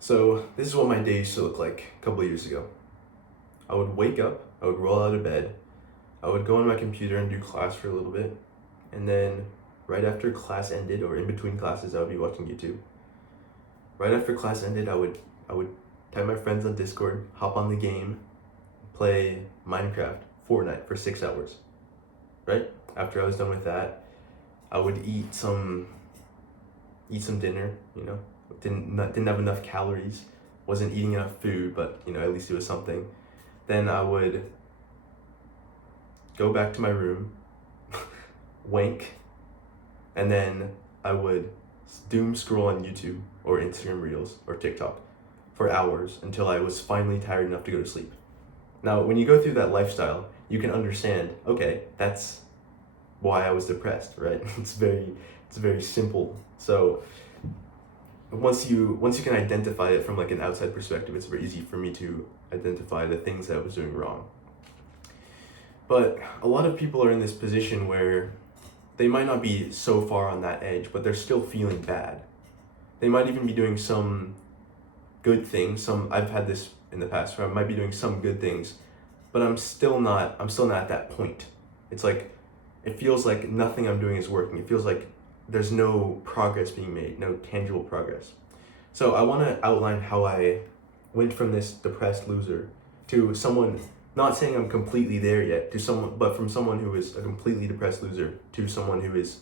So this is what my day used to look like a couple of years ago. I would wake up, I would roll out of bed, I would go on my computer and do class for a little bit, and then right after class ended or in between classes, I would be watching YouTube. Right after class ended, I would type my friends on Discord, hop on the game, play Minecraft, Fortnite for 6 hours. Right? After I was done with that, I would eat some dinner, didn't have enough calories, wasn't eating enough food, but at least it was something. Then I would go back to my room, wank, and then I would doom scroll on YouTube or Instagram Reels or TikTok for hours until I was finally tired enough to go to sleep. Now, when you go through that lifestyle, you can understand, okay, that's why I was depressed, right? It's very simple. So once you can identify it from like an outside perspective, it's very easy for me to identify the things that I was doing wrong. But a lot of people are in this position where they might not be so far on that edge, but they're still feeling bad. They might even be doing some good things. I've had this in the past where I might be doing some good things, but I'm still not at that point. It's like it feels like nothing I'm doing is working. It feels like there's no progress being made, no tangible progress. So I want to outline how I went from this depressed loser to someone, not saying I'm completely there yet, but from someone who is a completely depressed loser to someone who is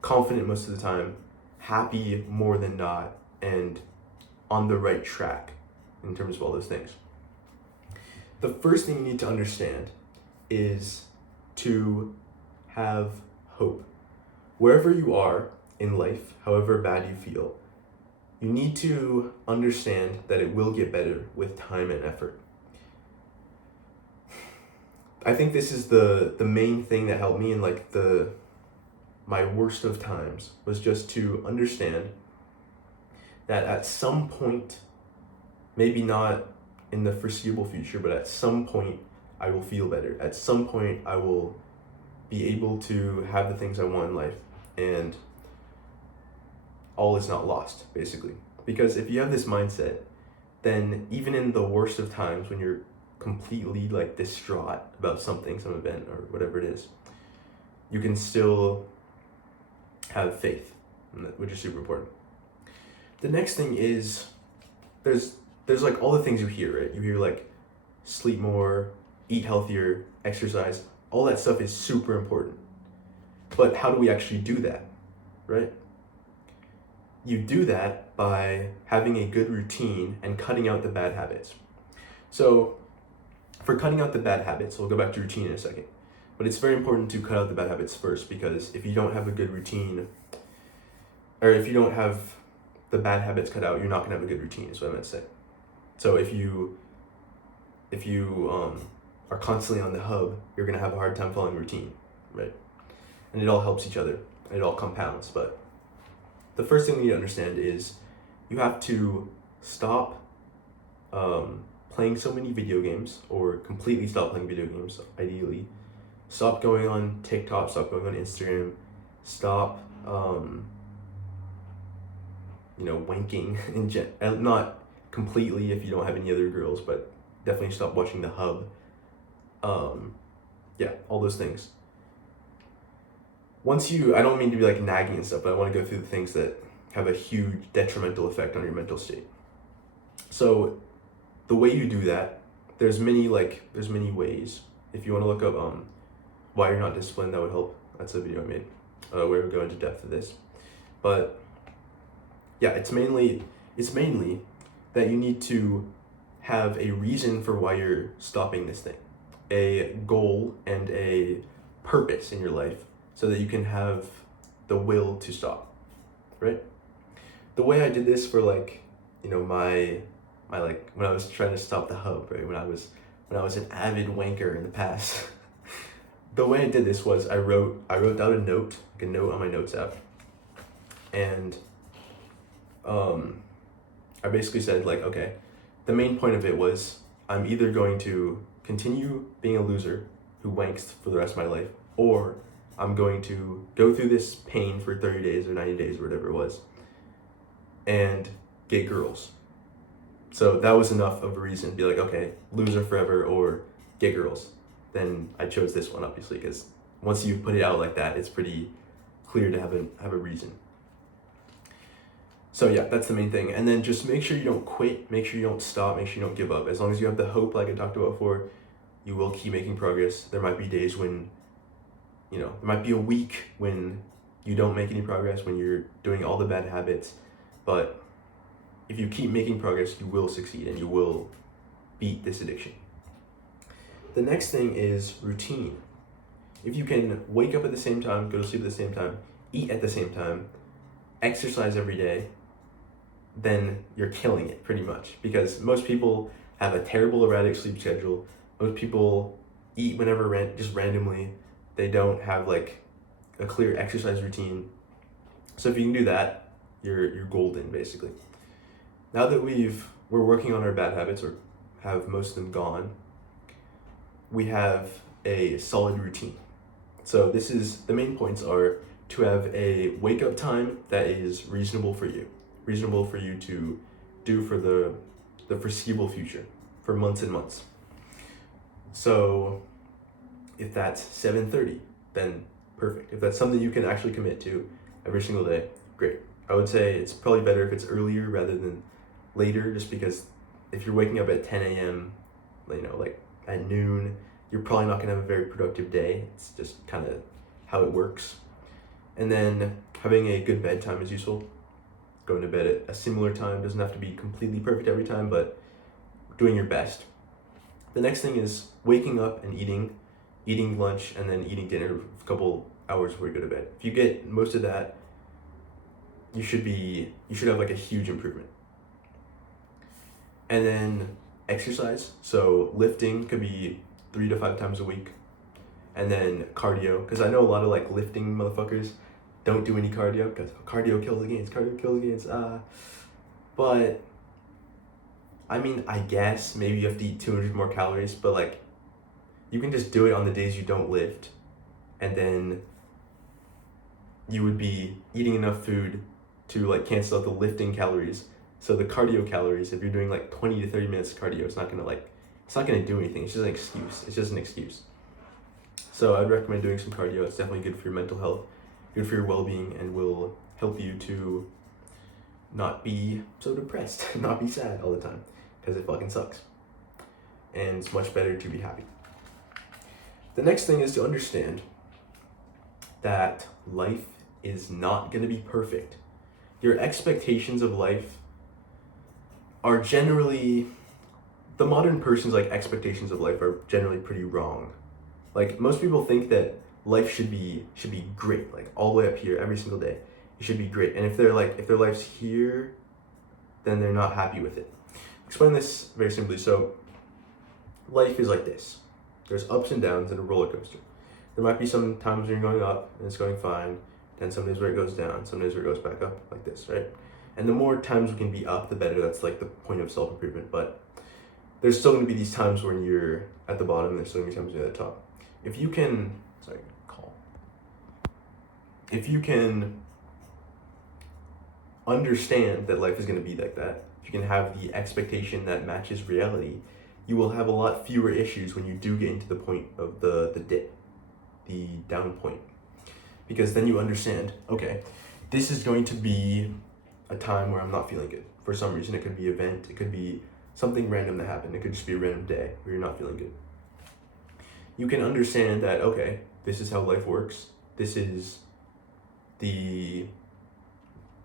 confident most of the time, happy more than not, and on the right track in terms of all those things. The first thing you need to understand is to have hope. Wherever you are in life, however bad you feel, you need to understand that it will get better with time and effort. I think this is the main thing that helped me in like my worst of times, was just to understand that at some point, maybe not in the foreseeable future, but at some point I will feel better. At some point I will be able to have the things I want in life, and all is not lost, basically. Because if you have this mindset, then even in the worst of times, when you're completely like distraught about something, some event or whatever it is, you can still have faith, which is super important. The next thing is there's like all the things you hear, right? You hear like sleep more, eat healthier, exercise. All that stuff is super important. But how do we actually do that, right? You do that by having a good routine and cutting out the bad habits. So for cutting out the bad habits, we'll go back to routine in a second. But it's very important to cut out the bad habits first, because if you don't have a good routine, or if you don't have the bad habits cut out, you're not gonna have a good routine, is what I meant to say. So if you are constantly on the hub, you're gonna have a hard time following routine, right? And it all helps each other, and it all compounds. But the first thing you need to understand is you have to stop playing so many video games, or completely stop playing video games, ideally. Stop going on TikTok, stop going on Instagram, stop wanking not completely if you don't have any other girls, but definitely stop watching the hub. All those things. I don't mean to be like nagging and stuff, but I want to go through the things that have a huge detrimental effect on your mental state. So the way you do that, there's many ways. If you want to look up why you're not disciplined, that would help. That's a video I made where we go into depth of this. But yeah, it's mainly that you need to have a reason for why you're stopping this thing, a goal and a purpose in your life, so that you can have the will to stop, right? The way I did this for my when I was trying to stop the hub, right? When I was an avid wanker in the past, the way I did this was I wrote out a note on my notes app, and I basically said okay, the main point of it was I'm either going to continue being a loser who wanks for the rest of my life, or I'm going to go through this pain for 30 days or 90 days or whatever it was, and get girls. So that was enough of a reason to be like, okay, loser forever or get girls. Then I chose this one, obviously, because once you put it out like that, it's pretty clear to have a reason. So yeah, that's the main thing. And then just make sure you don't quit, make sure you don't stop, make sure you don't give up. As long as you have the hope, like I talked about before, you will keep making progress. There might be days when, there might be a week when you don't make any progress, when you're doing all the bad habits, but if you keep making progress, you will succeed and you will beat this addiction. The next thing is routine. If you can wake up at the same time, go to sleep at the same time, eat at the same time, exercise every day, then you're killing it pretty much. Because most people have a terrible erratic sleep schedule. Most people eat whenever just randomly. They don't have like a clear exercise routine. So if you can do that, you're golden basically. Now that we're working on our bad habits or have most of them gone, we have a solid routine. So the main points are to have a wake up time that is reasonable for you to do for the foreseeable future, for months and months. So if that's 7:30, then perfect. If that's something you can actually commit to every single day, great. I would say it's probably better if it's earlier rather than later, just because if you're waking up at 10 a.m., like at noon, you're probably not gonna have a very productive day. It's just kind of how it works. And then having a good bedtime is useful. Going to bed at a similar time doesn't have to be completely perfect every time, but doing your best. The next thing is waking up and eating lunch, and then eating dinner a couple hours before you go to bed. If you get most of that, you should have like a huge improvement. And then exercise. So lifting could be 3 to 5 times a week. And then cardio, because I know a lot of like lifting motherfuckers don't do any cardio because cardio kills the gains. But I mean, I guess maybe you have to eat 200 more calories, but like you can just do it on the days you don't lift, and then you would be eating enough food to like cancel out the lifting calories. So the cardio calories, if you're doing like 20 to 30 minutes of cardio, it's not gonna do anything. It's just an excuse. It's just an excuse. So I'd recommend doing some cardio. It's definitely good for your mental health, good for your well-being, and will help you to not be so depressed, not be sad all the time, because it fucking sucks. And it's much better to be happy. The next thing is to understand that life is not going to be perfect. Your expectations of life are generally, the modern person's like expectations of life are generally pretty wrong. Like most people think that life should be great, like all the way up here every single day. It should be great. And if their life's here, then they're not happy with it. Explain this very simply. So life is like this. There's ups and downs in a roller coaster. There might be some times when you're going up and it's going fine, then some days where it goes down, some days where it goes back up, like this, right? And the more times we can be up, the better. That's like the point of self-improvement. But there's still going to be these times when you're at the bottom, and there's still going to be times when you're at the top. If you can understand that life is going to be like that, if you can have the expectation that matches reality, you will have a lot fewer issues when you do get into the point of the dip, the down point. Because then you understand, okay, this is going to be a time where I'm not feeling good. For some reason, it could be an event, it could be something random that happened, it could just be a random day where you're not feeling good. You can understand that, okay, this is how life works. This is the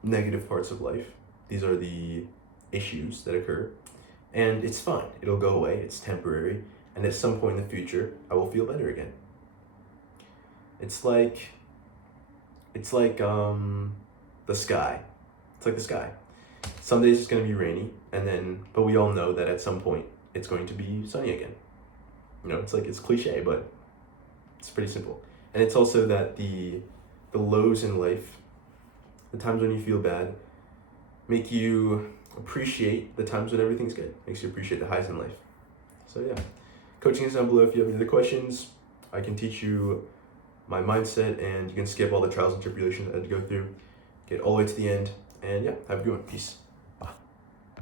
negative parts of life. These are the issues that occur. And it's fine. It'll go away. It's temporary. And at some point in the future, I will feel better again. It's like the sky. It's like the sky. Some days it's going to be rainy, but we all know that at some point it's going to be sunny again. It's cliche, but it's pretty simple. And it's also that the lows in life, the times when you feel bad, make you appreciate the times when everything's good. Makes you appreciate the highs in life. So yeah, coaching is down below. If you have any other questions, I can teach you my mindset, and you can skip all the trials and tribulations I had to go through, get all the way to the end, and yeah, have a good one. Peace.